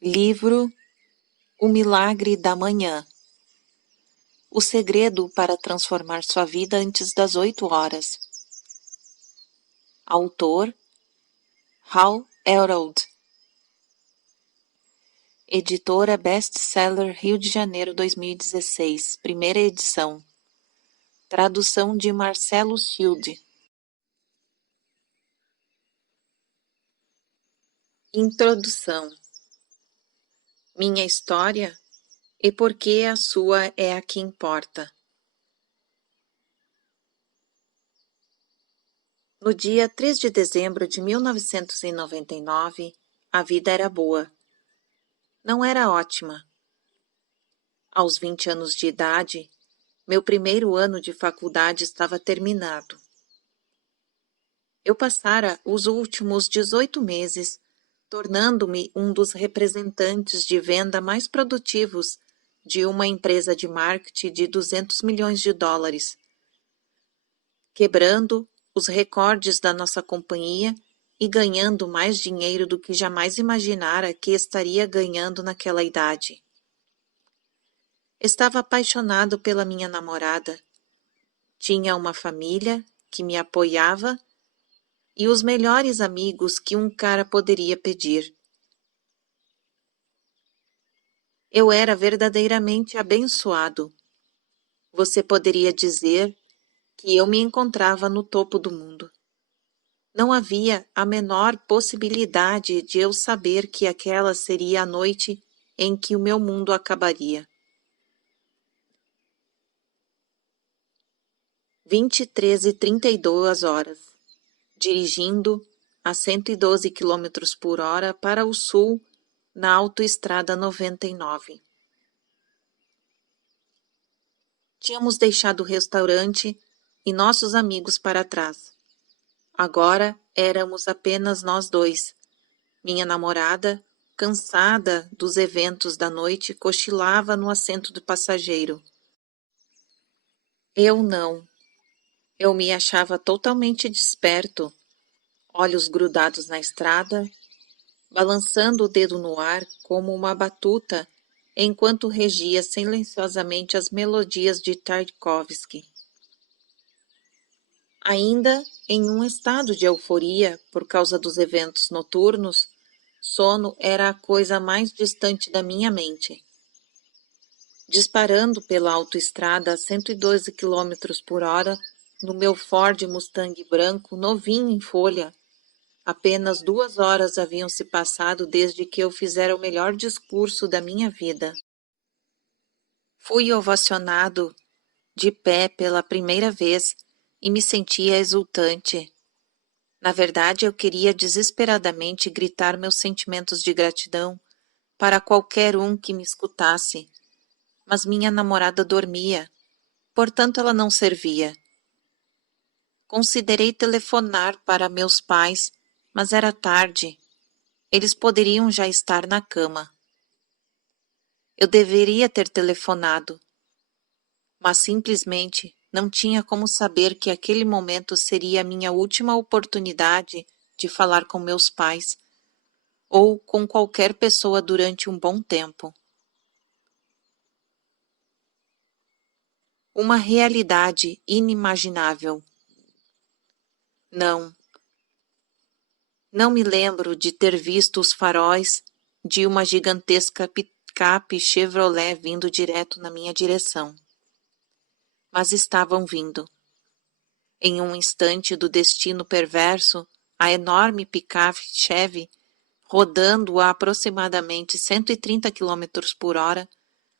Livro O Milagre da Manhã. O segredo para transformar sua vida antes das 8 horas. Autor Hal Elrod. Editora Best-Seller Rio de Janeiro 2016, primeira edição. Tradução de Marcelo Schild. Introdução. Minha história e por que a sua é a que importa. No dia 3 de dezembro de 1999, a vida era boa. Não era ótima. Aos 20 anos de idade, meu primeiro ano de faculdade estava terminado. Eu passara os últimos 18 meses tornando-me um dos representantes de venda mais produtivos de uma empresa de marketing de 200 milhões de dólares, quebrando os recordes da nossa companhia e ganhando mais dinheiro do que jamais imaginara que estaria ganhando naquela idade. Estava apaixonado pela minha namorada. Tinha uma família que me apoiava e os melhores amigos que um cara poderia pedir. Eu era verdadeiramente abençoado. Você poderia dizer que eu me encontrava no topo do mundo. Não havia a menor possibilidade de eu saber que aquela seria a noite em que o meu mundo acabaria. 23h32, dirigindo a 112 km por hora para o sul, na autoestrada 99. Tínhamos deixado o restaurante e nossos amigos para trás. Agora éramos apenas nós dois. Minha namorada, cansada dos eventos da noite, cochilava no assento do passageiro. Eu não. Eu me achava totalmente desperto, olhos grudados na estrada, balançando o dedo no ar como uma batuta, enquanto regia silenciosamente as melodias de Tchaikovsky. Ainda em um estado de euforia por causa dos eventos noturnos, sono era a coisa mais distante da minha mente. Disparando pela autoestrada a 112 km por hora, no meu Ford Mustang branco novinho em folha, apenas 2 horas haviam se passado desde que eu fizera o melhor discurso da minha vida. Fui ovacionado de pé pela primeira vez e me sentia exultante. Na verdade, eu queria desesperadamente gritar meus sentimentos de gratidão para qualquer um que me escutasse, mas minha namorada dormia, portanto ela não servia. Considerei telefonar para meus pais, mas era tarde. Eles poderiam já estar na cama. Eu deveria ter telefonado, mas simplesmente não tinha como saber que aquele momento seria a minha última oportunidade de falar com meus pais, ou com qualquer pessoa durante um bom tempo. Uma realidade inimaginável. Não me lembro de ter visto os faróis de uma gigantesca picape Chevrolet vindo direto na minha direção. Mas estavam vindo. Em um instante do destino perverso, a enorme picape Chevy, rodando a aproximadamente 130 km por hora,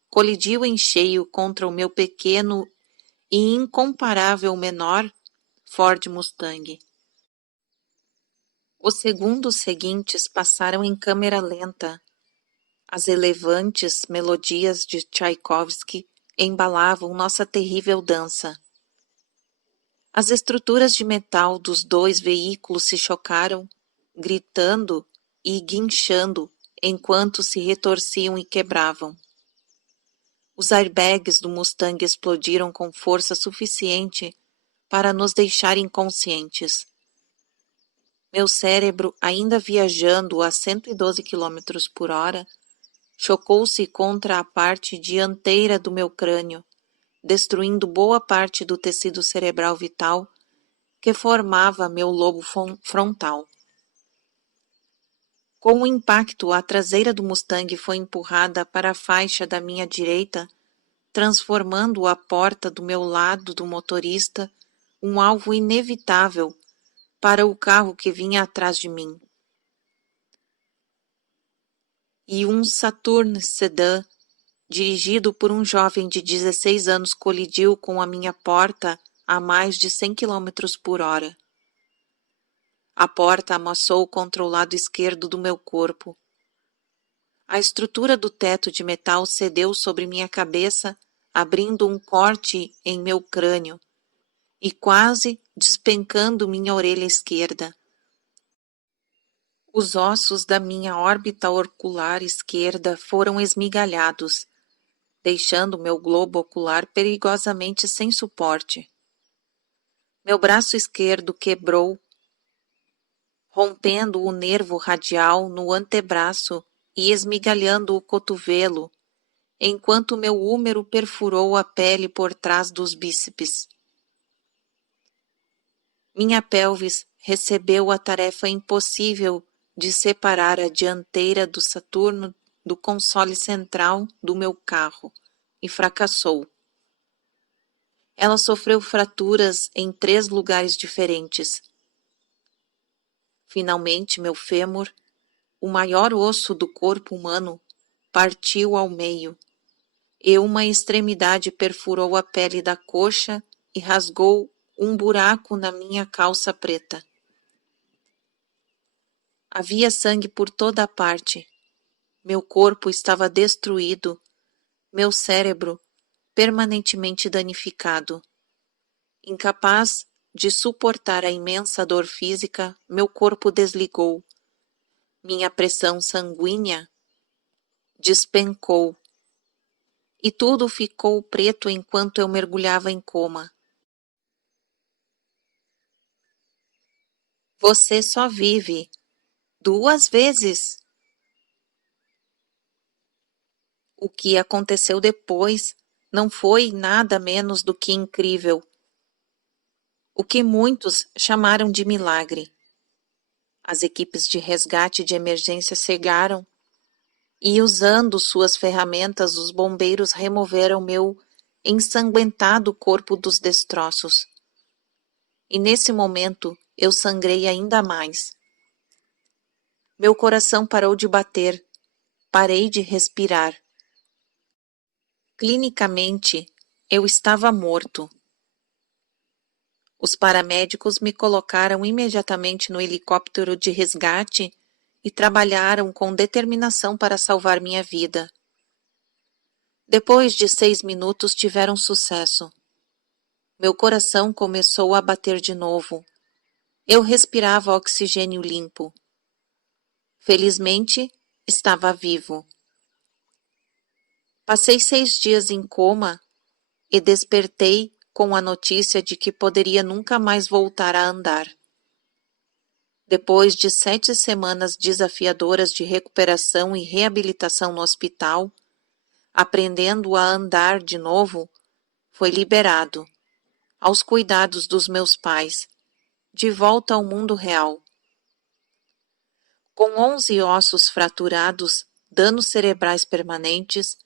colidiu em cheio contra o meu pequeno e incomparável menor Ford Mustang. Os segundos seguintes passaram em câmera lenta. As elevantes melodias de Tchaikovsky embalavam nossa terrível dança. As estruturas de metal dos dois veículos se chocaram, gritando e guinchando enquanto se retorciam e quebravam. Os airbags do Mustang explodiram com força suficiente para nos deixar inconscientes. Meu cérebro, ainda viajando a 112 km por hora, chocou-se contra a parte dianteira do meu crânio, destruindo boa parte do tecido cerebral vital que formava meu lobo frontal. Com o impacto, a traseira do Mustang foi empurrada para a faixa da minha direita, transformando a porta do meu lado do motorista um alvo inevitável para o carro que vinha atrás de mim. E um Saturn Sedan, dirigido por um jovem de 16 anos, colidiu com a minha porta a mais de 100 km por hora. A porta amassou contra o lado esquerdo do meu corpo. A estrutura do teto de metal cedeu sobre minha cabeça, abrindo um corte em meu crânio e quase despencando minha orelha esquerda. Os ossos da minha órbita ocular esquerda foram esmigalhados, deixando meu globo ocular perigosamente sem suporte. Meu braço esquerdo quebrou, rompendo o nervo radial no antebraço e esmigalhando o cotovelo, enquanto meu húmero perfurou a pele por trás dos bíceps. Minha pelvis recebeu a tarefa impossível de separar a dianteira do Saturno do console central do meu carro e fracassou. Ela sofreu fraturas em 3 lugares diferentes. Finalmente, meu fêmur, o maior osso do corpo humano, partiu ao meio, e uma extremidade perfurou a pele da coxa e rasgou um buraco na minha calça preta. Havia sangue por toda a parte. Meu corpo estava destruído, meu cérebro permanentemente danificado. Incapaz de suportar a imensa dor física, meu corpo desligou. Minha pressão sanguínea despencou. E tudo ficou preto enquanto eu mergulhava em coma. Você só vive 2 vezes. O que aconteceu depois não foi nada menos do que incrível. O que muitos chamaram de milagre. As equipes de resgate de emergência chegaram e, usando suas ferramentas, os bombeiros removeram meu ensanguentado corpo dos destroços. E nesse momento eu sangrei ainda mais. Meu coração parou de bater, parei de respirar. Clinicamente, eu estava morto. Os paramédicos me colocaram imediatamente no helicóptero de resgate e trabalharam com determinação para salvar minha vida. Depois de 6 minutos tiveram sucesso. Meu coração começou a bater de novo. Eu respirava oxigênio limpo. Felizmente, estava vivo. Passei 6 dias em coma e despertei com a notícia de que poderia nunca mais voltar a andar. Depois de 7 semanas desafiadoras de recuperação e reabilitação no hospital, aprendendo a andar de novo, foi liberado, aos cuidados dos meus pais, de volta ao mundo real. Com 11 ossos fraturados, danos cerebrais permanentes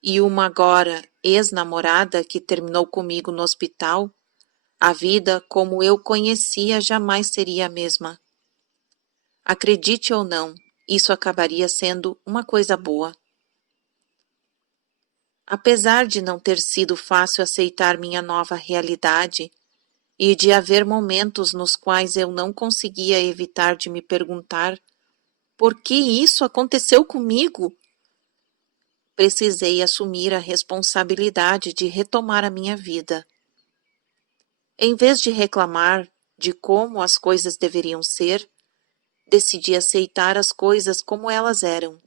e uma agora ex-namorada que terminou comigo no hospital, a vida como eu conhecia jamais seria a mesma. Acredite ou não, isso acabaria sendo uma coisa boa. Apesar de não ter sido fácil aceitar minha nova realidade e de haver momentos nos quais eu não conseguia evitar de me perguntar por que isso aconteceu comigo, precisei assumir a responsabilidade de retomar a minha vida. Em vez de reclamar de como as coisas deveriam ser, decidi aceitar as coisas como elas eram.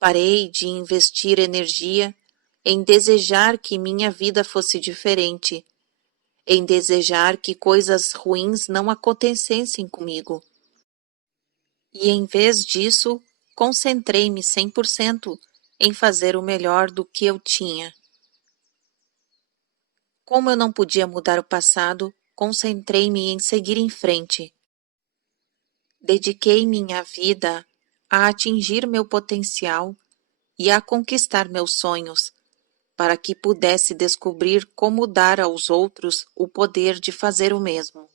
Parei de investir energia em desejar que minha vida fosse diferente, em desejar que coisas ruins não acontecessem comigo. E em vez disso, concentrei-me 100% em fazer o melhor do que eu tinha. Como eu não podia mudar o passado, concentrei-me em seguir em frente. Dediquei minha vida a atingir meu potencial e a conquistar meus sonhos, para que pudesse descobrir como dar aos outros o poder de fazer o mesmo.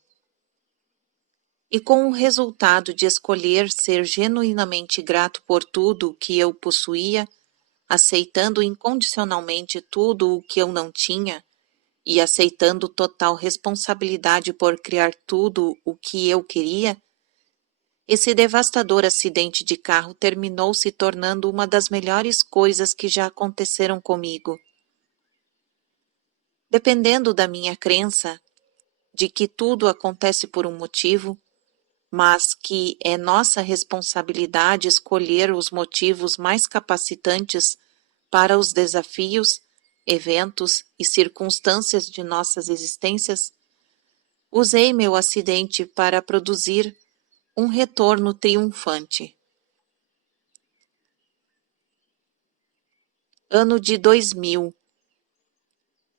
E com o resultado de escolher ser genuinamente grato por tudo o que eu possuía, aceitando incondicionalmente tudo o que eu não tinha, e aceitando total responsabilidade por criar tudo o que eu queria, esse devastador acidente de carro terminou se tornando uma das melhores coisas que já aconteceram comigo. Dependendo da minha crença de que tudo acontece por um motivo, mas que é nossa responsabilidade escolher os motivos mais capacitantes para os desafios, eventos e circunstâncias de nossas existências, usei meu acidente para produzir um retorno triunfante. Ano de 2000,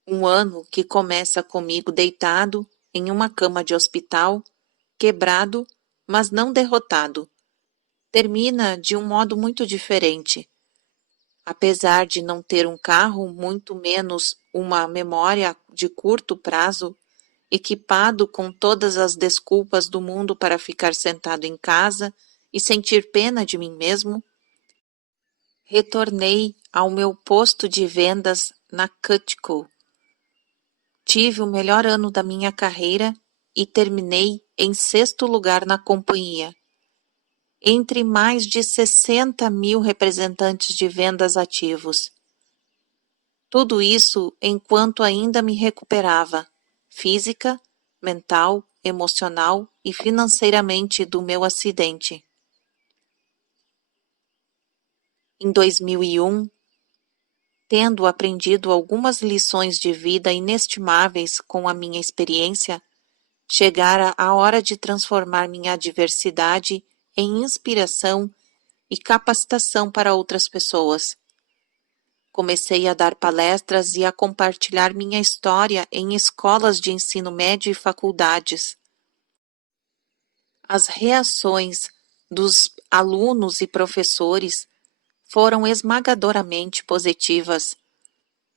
um ano que começa comigo deitado em uma cama de hospital, quebrado, mas não derrotado. Termina de um modo muito diferente. Apesar de não ter um carro, muito menos uma memória de curto prazo, equipado com todas as desculpas do mundo para ficar sentado em casa e sentir pena de mim mesmo, retornei ao meu posto de vendas na Cutco. Tive o melhor ano da minha carreira e terminei em 6º lugar na companhia, entre mais de 60.000 representantes de vendas ativos. Tudo isso enquanto ainda me recuperava, física, mental, emocional e financeiramente do meu acidente. Em 2001, tendo aprendido algumas lições de vida inestimáveis com a minha experiência, chegara a hora de transformar minha adversidade em inspiração e capacitação para outras pessoas. Comecei a dar palestras e a compartilhar minha história em escolas de ensino médio e faculdades. As reações dos alunos e professores foram esmagadoramente positivas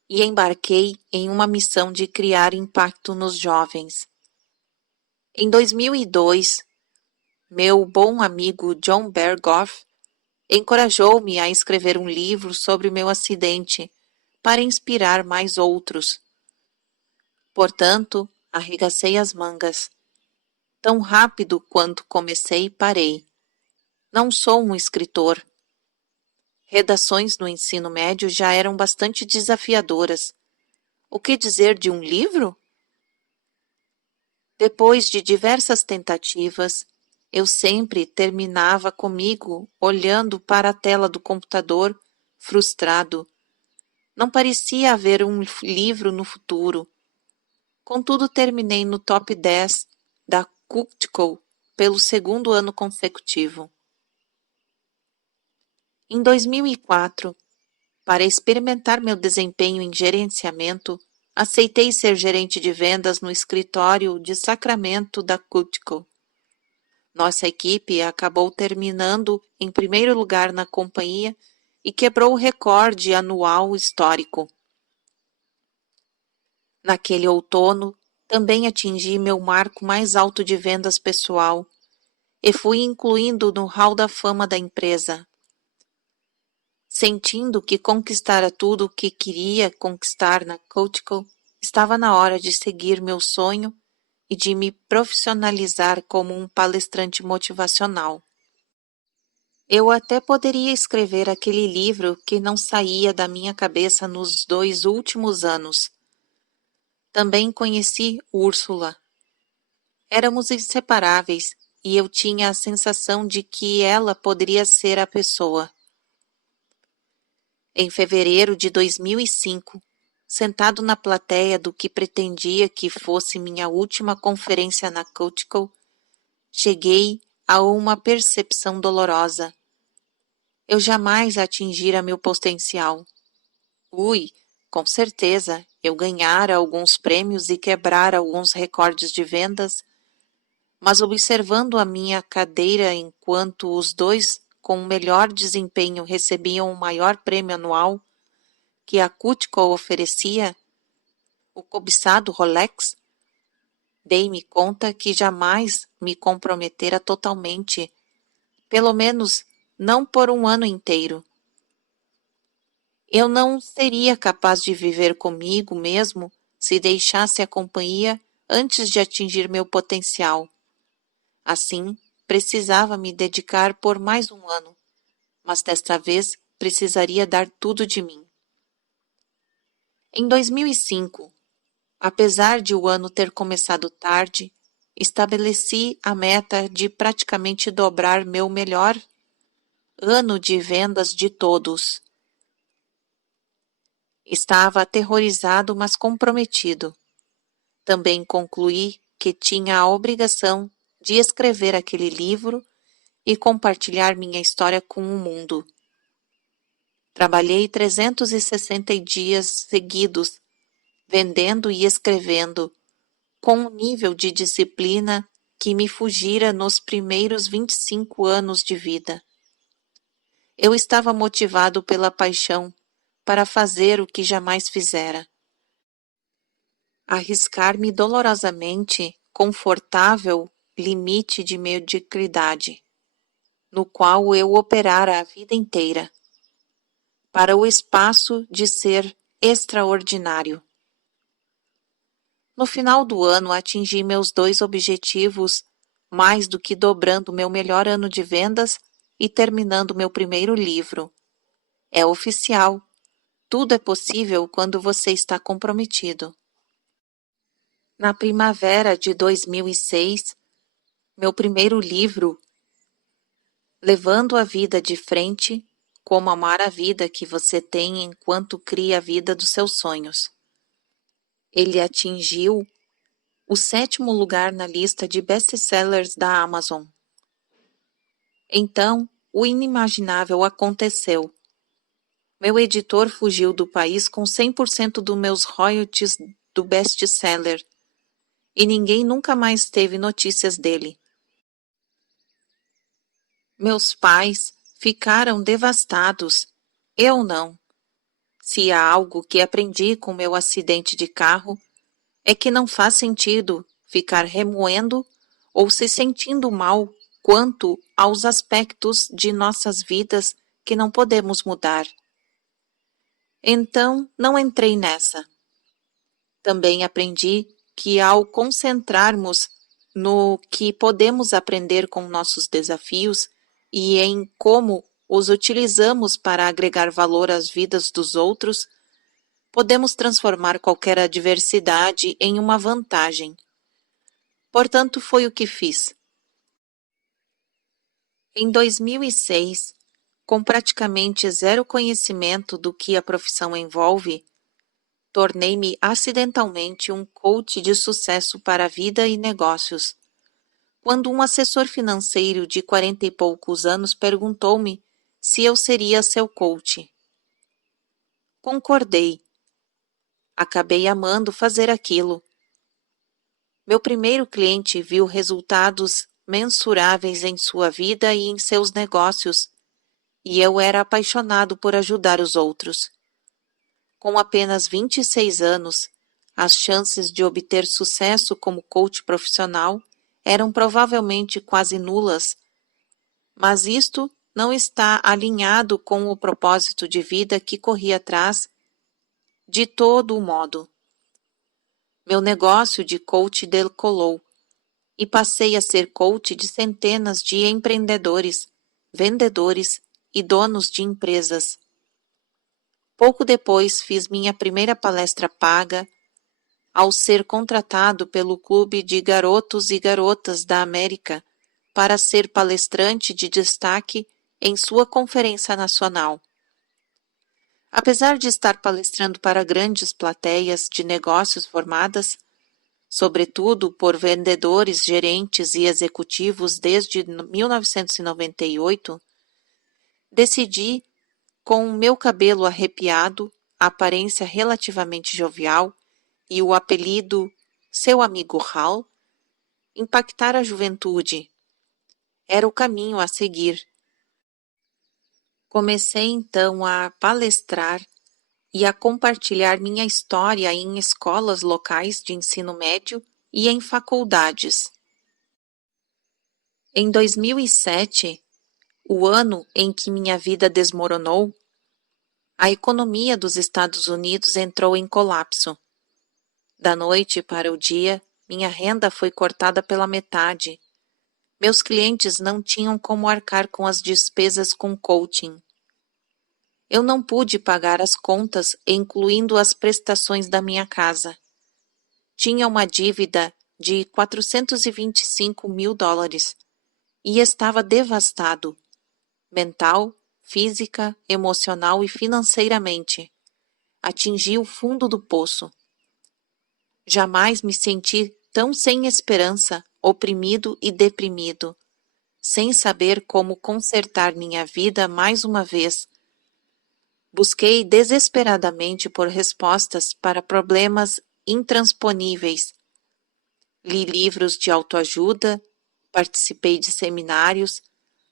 e embarquei em uma missão de criar impacto nos jovens. Em 2002, meu bom amigo John Berghoff encorajou-me a escrever um livro sobre o meu acidente para inspirar mais outros. Portanto, arregacei as mangas. Tão rápido quanto comecei, parei. Não sou um escritor. Redações no ensino médio já eram bastante desafiadoras. O que dizer de um livro? Depois de diversas tentativas, eu sempre terminava comigo olhando para a tela do computador, frustrado. Não parecia haver um livro no futuro. Contudo, terminei no top 10 da Cutco pelo 2º ano consecutivo. Em 2004, para experimentar meu desempenho em gerenciamento, aceitei ser gerente de vendas no escritório de Sacramento da Cutco. Nossa equipe acabou terminando em 1º lugar na companhia e quebrou o recorde anual histórico. Naquele outono, também atingi meu marco mais alto de vendas pessoal e fui incluído no hall da fama da empresa. Sentindo que conquistara tudo o que queria conquistar na Cutco, estava na hora de seguir meu sonho e de me profissionalizar como um palestrante motivacional. Eu até poderia escrever aquele livro que não saía da minha cabeça nos 2 últimos anos. Também conheci Úrsula. Éramos inseparáveis e eu tinha a sensação de que ela poderia ser a pessoa. Em fevereiro de 2005, sentado na plateia do que pretendia que fosse minha última conferência na Cutco, cheguei a uma percepção dolorosa. eu jamais atingira meu potencial. Ui, com certeza, eu ganhara alguns prêmios e quebrara alguns recordes de vendas, mas observando a minha cadeira enquanto os dois com o melhor desempenho recebiam o maior prêmio anual que a Cutico oferecia, o cobiçado Rolex, dei-me conta que jamais me comprometera totalmente, pelo menos não por um ano inteiro. Eu não seria capaz de viver comigo mesmo se deixasse a companhia antes de atingir meu potencial. Assim, precisava me dedicar por mais um ano, mas desta vez precisaria dar tudo de mim. Em 2005, apesar de o ano ter começado tarde, estabeleci a meta de praticamente dobrar meu melhor ano de vendas de todos. Estava aterrorizado, mas comprometido. Também concluí que tinha a obrigação de escrever aquele livro e compartilhar minha história com o mundo. Trabalhei 360 dias seguidos, vendendo e escrevendo, com um nível de disciplina que me fugira nos primeiros 25 anos de vida. Eu estava motivado pela paixão para fazer o que jamais fizera. Arriscar-me dolorosamente, confortável limite de mediocridade, no qual eu operara a vida inteira, para o espaço de ser extraordinário. No final do ano, atingi meus 2 objetivos, mais do que dobrando meu melhor ano de vendas e terminando meu primeiro livro. É oficial. Tudo é possível quando você está comprometido. Na primavera de 2006, meu primeiro livro, Levando a Vida de Frente, como amar a vida que você tem enquanto cria a vida dos seus sonhos. Ele atingiu o 7º lugar na lista de best-sellers da Amazon. Então, o inimaginável aconteceu. Meu editor fugiu do país com 100% dos meus royalties do best-seller, e ninguém nunca mais teve notícias dele. Meus pais ficaram devastados. Eu não. Se há algo que aprendi com meu acidente de carro, é que não faz sentido ficar remoendo ou se sentindo mal quanto aos aspectos de nossas vidas que não podemos mudar. Então, não entrei nessa. Também aprendi que ao concentrarmos no que podemos aprender com nossos desafios e em como os utilizamos para agregar valor às vidas dos outros, podemos transformar qualquer adversidade em uma vantagem. Portanto, foi o que fiz. Em 2006, com praticamente zero conhecimento do que a profissão envolve, tornei-me acidentalmente um coach de sucesso para a vida e negócios, quando um assessor financeiro de 40 e poucos anos perguntou-me se eu seria seu coach. Concordei. Acabei amando fazer aquilo. Meu primeiro cliente viu resultados mensuráveis em sua vida e em seus negócios, e eu era apaixonado por ajudar os outros. Com apenas 26 anos, as chances de obter sucesso como coach profissional eram provavelmente quase nulas, mas isto não está alinhado com o propósito de vida que corri atrás de todo o modo. Meu negócio de coach decolou e passei a ser coach de centenas de empreendedores, vendedores e donos de empresas. Pouco depois fiz minha primeira palestra paga ao ser contratado pelo Clube de Garotos e Garotas da América para ser palestrante de destaque em sua conferência nacional. Apesar de estar palestrando para grandes plateias de negócios formadas, sobretudo por vendedores, gerentes e executivos desde 1998, Decidi, com o meu cabelo arrepiado, a aparência relativamente jovial e o apelido seu amigo Hal, impactar a juventude. Era o caminho a seguir. Comecei então a palestrar e a compartilhar minha história em escolas locais de ensino médio e em faculdades. Em 2007, o ano em que minha vida desmoronou, a economia dos Estados Unidos entrou em colapso. Da noite para o dia, minha renda foi cortada pela metade. Meus clientes não tinham como arcar com as despesas com coaching. Eu não pude pagar as contas, incluindo as prestações da minha casa. Tinha uma dívida de $425.000 e estava devastado, mental, física, emocional e financeiramente. Atingi o fundo do poço. Jamais me senti tão sem esperança, oprimido e deprimido, sem saber como consertar minha vida mais uma vez. Busquei desesperadamente por respostas para problemas intransponíveis. Li livros de autoajuda, participei de seminários,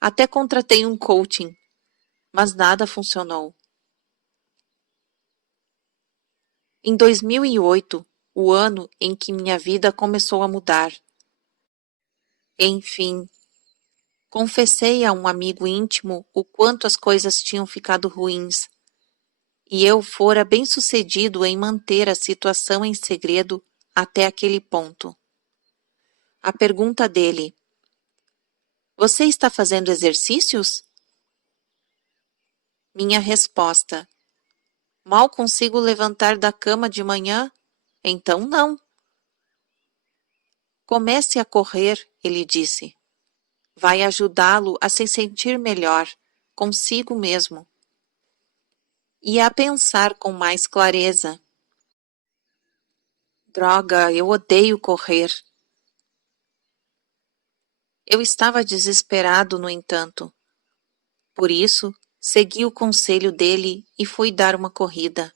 até contratei um coaching, mas nada funcionou. Em 2008, o ano em que minha vida começou a mudar. Enfim, confessei a um amigo íntimo o quanto as coisas tinham ficado ruins, e eu fora bem-sucedido em manter a situação em segredo até aquele ponto. A pergunta dele: Você está fazendo exercícios? Minha resposta: Mal consigo levantar da cama de manhã, então não. Comece a correr, ele disse. Vai ajudá-lo a se sentir melhor, consigo mesmo. E a pensar com mais clareza. Droga, eu odeio correr. Eu estava desesperado, no entanto. Por isso, segui o conselho dele e fui dar uma corrida.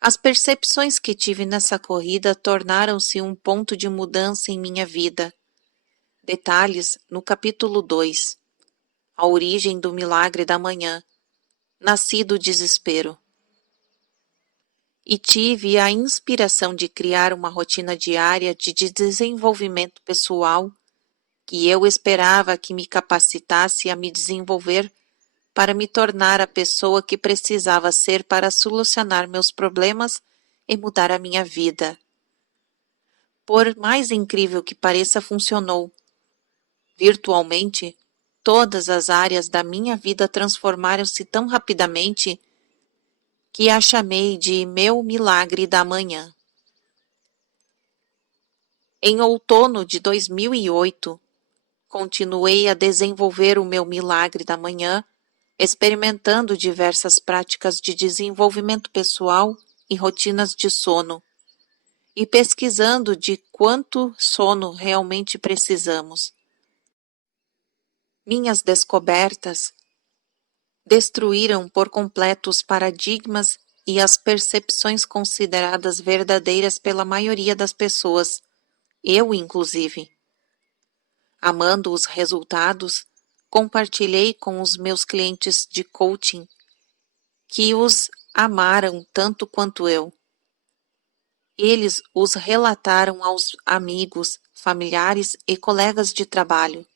As percepções que tive nessa corrida tornaram-se um ponto de mudança em minha vida. Detalhes no capítulo 2. A origem do milagre da manhã. Nasci do desespero. E tive a inspiração de criar uma rotina diária de desenvolvimento pessoal que eu esperava que me capacitasse a me desenvolver para me tornar a pessoa que precisava ser para solucionar meus problemas e mudar a minha vida. Por mais incrível que pareça, funcionou. Virtualmente, todas as áreas da minha vida transformaram-se tão rapidamente que a chamei de meu milagre da manhã. Em outono de 2008, continuei a desenvolver o meu milagre da manhã, experimentando diversas práticas de desenvolvimento pessoal e rotinas de sono, e pesquisando de quanto sono realmente precisamos. Minhas descobertas destruíram por completo os paradigmas e as percepções consideradas verdadeiras pela maioria das pessoas, eu inclusive. Amando os resultados, compartilhei com os meus clientes de coaching, que os amaram tanto quanto eu. Eles os relataram aos amigos, familiares e colegas de trabalho.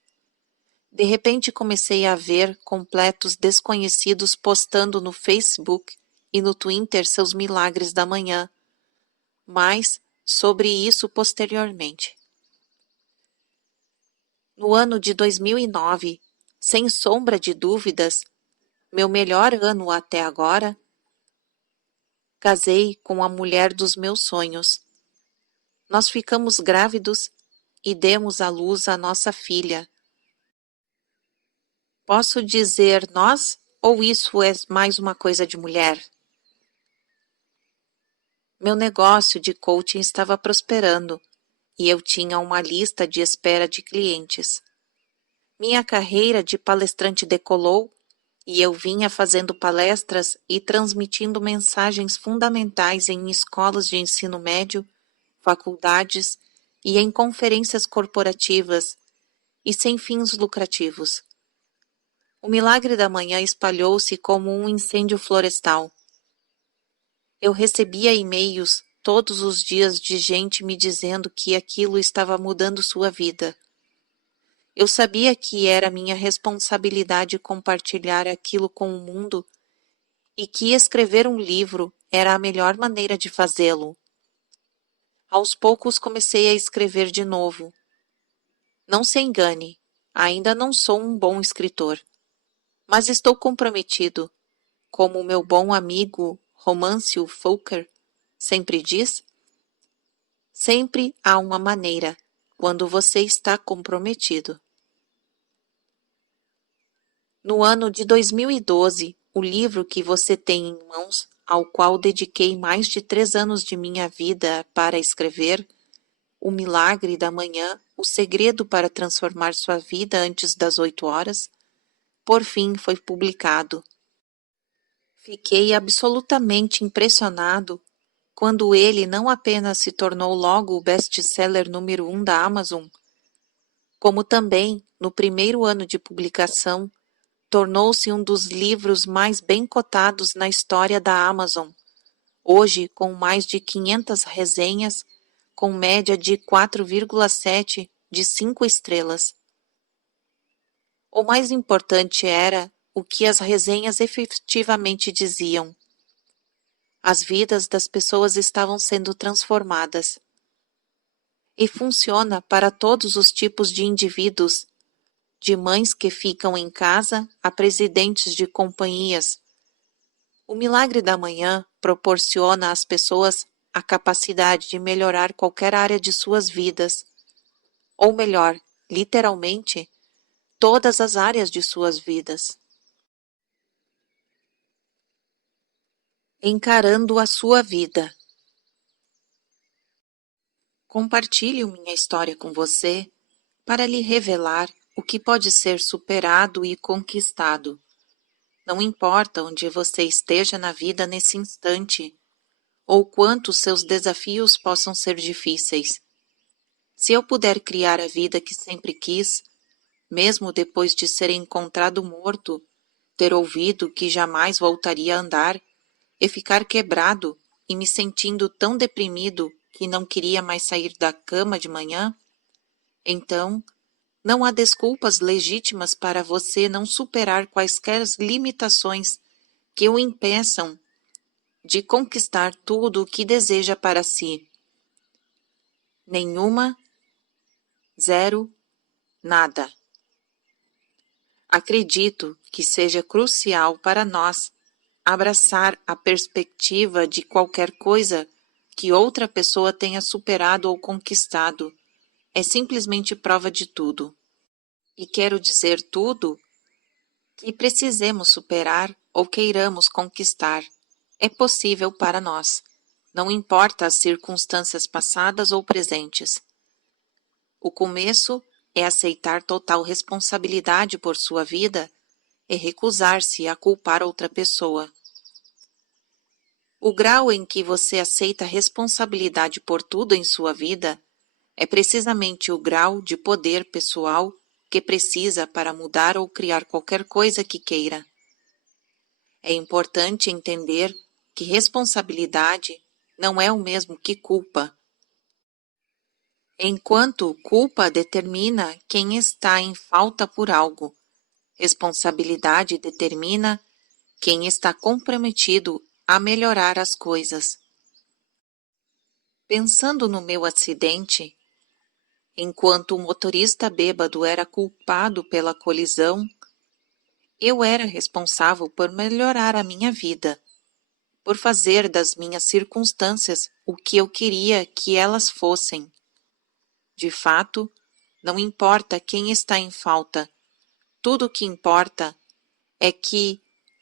De repente comecei a ver completos desconhecidos postando no Facebook e no Twitter seus milagres da manhã, mas sobre isso posteriormente. No ano de 2009, sem sombra de dúvidas, meu melhor ano até agora, casei com a mulher dos meus sonhos. Nós ficamos grávidos e demos à luz a nossa filha. Posso dizer nós ou isso é mais uma coisa de mulher? Meu negócio de coaching estava prosperando e eu tinha uma lista de espera de clientes. Minha carreira de palestrante decolou e eu vinha fazendo palestras e transmitindo mensagens fundamentais em escolas de ensino médio, faculdades e em conferências corporativas e sem fins lucrativos. O milagre da manhã espalhou-se como um incêndio florestal. Eu recebia e-mails todos os dias de gente me dizendo que aquilo estava mudando sua vida. Eu sabia que era minha responsabilidade compartilhar aquilo com o mundo e que escrever um livro era a melhor maneira de fazê-lo. Aos poucos comecei a escrever de novo. Não se engane, ainda não sou um bom escritor, mas estou comprometido, como o meu bom amigo Româncio Fokker sempre diz, sempre há uma maneira quando você está comprometido. No ano de 2012, o livro que você tem em mãos, ao qual dediquei mais de 3 anos de minha vida para escrever, O Milagre da Manhã, o segredo para transformar sua vida antes das 8 horas, por fim foi publicado. Fiquei absolutamente impressionado quando ele não apenas se tornou logo o best-seller número 1 da Amazon, como também, no primeiro ano de publicação, tornou-se um dos livros mais bem cotados na história da Amazon, hoje com mais de 500 resenhas, com média de 4,7 de 5 estrelas. O mais importante era o que as resenhas efetivamente diziam. As vidas das pessoas estavam sendo transformadas. E funciona para todos os tipos de indivíduos, de mães que ficam em casa a presidentes de companhias. O milagre da manhã proporciona às pessoas a capacidade de melhorar qualquer área de suas vidas, ou melhor, literalmente, todas as áreas de suas vidas. Encarando a sua vida. Compartilho minha história com você para lhe revelar o que pode ser superado e conquistado. Não importa onde você esteja na vida nesse instante, ou quanto seus desafios possam ser difíceis. Se eu puder criar a vida que sempre quis, mesmo depois de ser encontrado morto, ter ouvido que jamais voltaria a andar, e ficar quebrado e me sentindo tão deprimido que não queria mais sair da cama de manhã, então não há desculpas legítimas para você não superar quaisquer limitações que o impeçam de conquistar tudo o que deseja para si. Nenhuma, zero, nada. Acredito que seja crucial para nós abraçar a perspectiva de qualquer coisa que outra pessoa tenha superado ou conquistado. É simplesmente prova de tudo. E quero dizer tudo que precisemos superar ou queiramos conquistar. É possível para nós. Não importa as circunstâncias passadas ou presentes. O começo é aceitar total responsabilidade por sua vida e recusar-se a culpar outra pessoa. O grau em que você aceita responsabilidade por tudo em sua vida é precisamente o grau de poder pessoal que precisa para mudar ou criar qualquer coisa que queira. É importante entender que responsabilidade não é o mesmo que culpa. Enquanto culpa determina quem está em falta por algo, responsabilidade determina quem está comprometido a melhorar as coisas. Pensando no meu acidente, enquanto o motorista bêbado era culpado pela colisão, eu era responsável por melhorar a minha vida, por fazer das minhas circunstâncias o que eu queria que elas fossem. De fato, não importa quem está em falta, tudo o que importa é que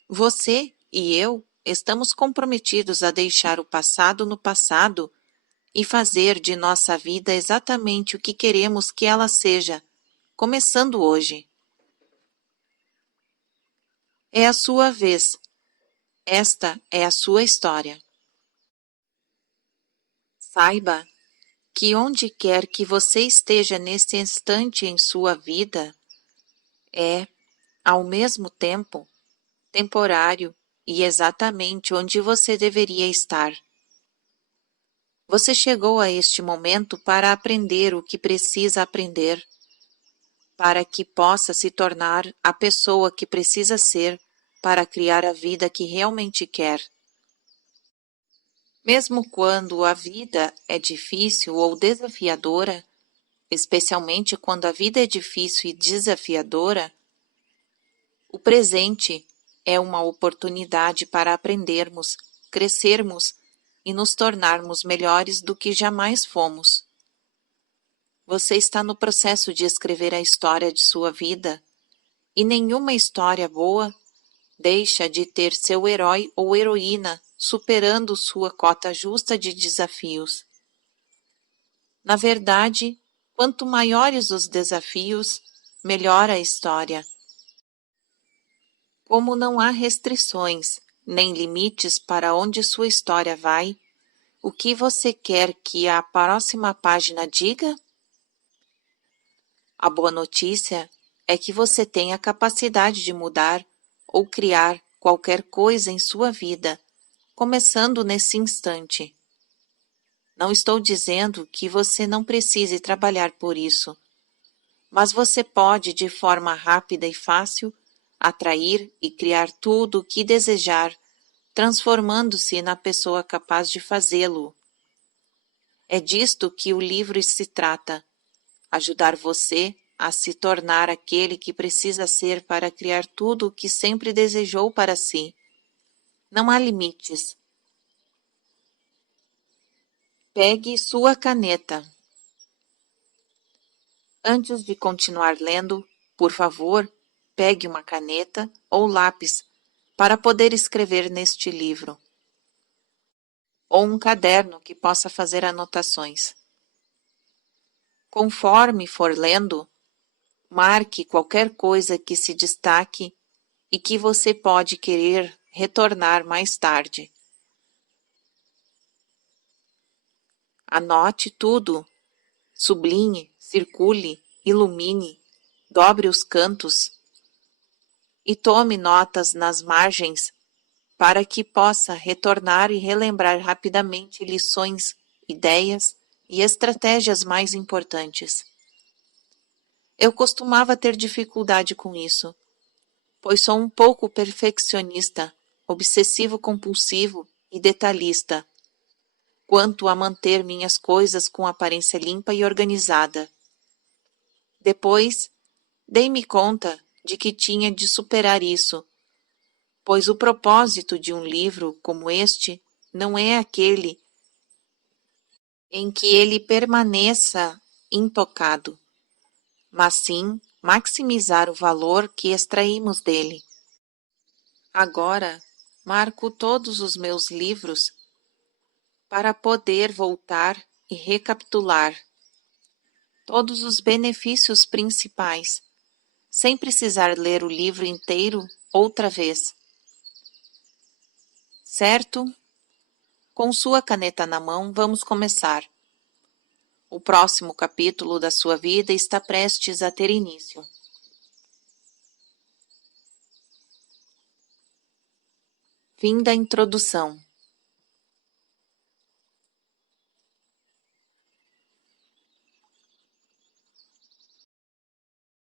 você e eu estamos comprometidos a deixar o passado no passado e fazer de nossa vida exatamente o que queremos que ela seja, começando hoje. É a sua vez. Esta é a sua história. Saiba que onde quer que você esteja nesse instante em sua vida, é, ao mesmo tempo, temporário e exatamente onde você deveria estar. Você chegou a este momento para aprender o que precisa aprender, para que possa se tornar a pessoa que precisa ser para criar a vida que realmente quer. Mesmo quando a vida é difícil ou desafiadora, especialmente quando a vida é difícil e desafiadora, o presente é uma oportunidade para aprendermos, crescermos e nos tornarmos melhores do que jamais fomos. Você está no processo de escrever a história de sua vida, e nenhuma história boa deixa de ter seu herói ou heroína superando sua cota justa de desafios. Na verdade, quanto maiores os desafios, melhor a história. Como não há restrições nem limites para onde sua história vai, o que você quer que a próxima página diga? A boa notícia é que você tem a capacidade de mudar ou criar qualquer coisa em sua vida, começando nesse instante. Não estou dizendo que você não precise trabalhar por isso, mas você pode, de forma rápida e fácil, atrair e criar tudo o que desejar, transformando-se na pessoa capaz de fazê-lo. É disto que o livro se trata: ajudar você a se tornar aquele que precisa ser para criar tudo o que sempre desejou para si. Não há limites. Pegue sua caneta. Antes de continuar lendo, por favor, pegue uma caneta ou lápis para poder escrever neste livro, ou um caderno que possa fazer anotações. Conforme for lendo, marque qualquer coisa que se destaque e que você pode querer retornar mais tarde. Anote tudo, sublinhe, circule, ilumine, dobre os cantos e tome notas nas margens para que possa retornar e relembrar rapidamente lições, ideias e estratégias mais importantes. Eu costumava ter dificuldade com isso, pois sou um pouco perfeccionista, obsessivo-compulsivo e detalhista, quanto a manter minhas coisas com aparência limpa e organizada. Depois, dei-me conta de que tinha de superar isso, pois o propósito de um livro como este não é aquele em que ele permaneça intocado, mas sim maximizar o valor que extraímos dele. Agora, marco todos os meus livros para poder voltar e recapitular todos os benefícios principais, sem precisar ler o livro inteiro outra vez. Certo? Com sua caneta na mão, vamos começar. O próximo capítulo da sua vida está prestes a ter início. Fim da introdução.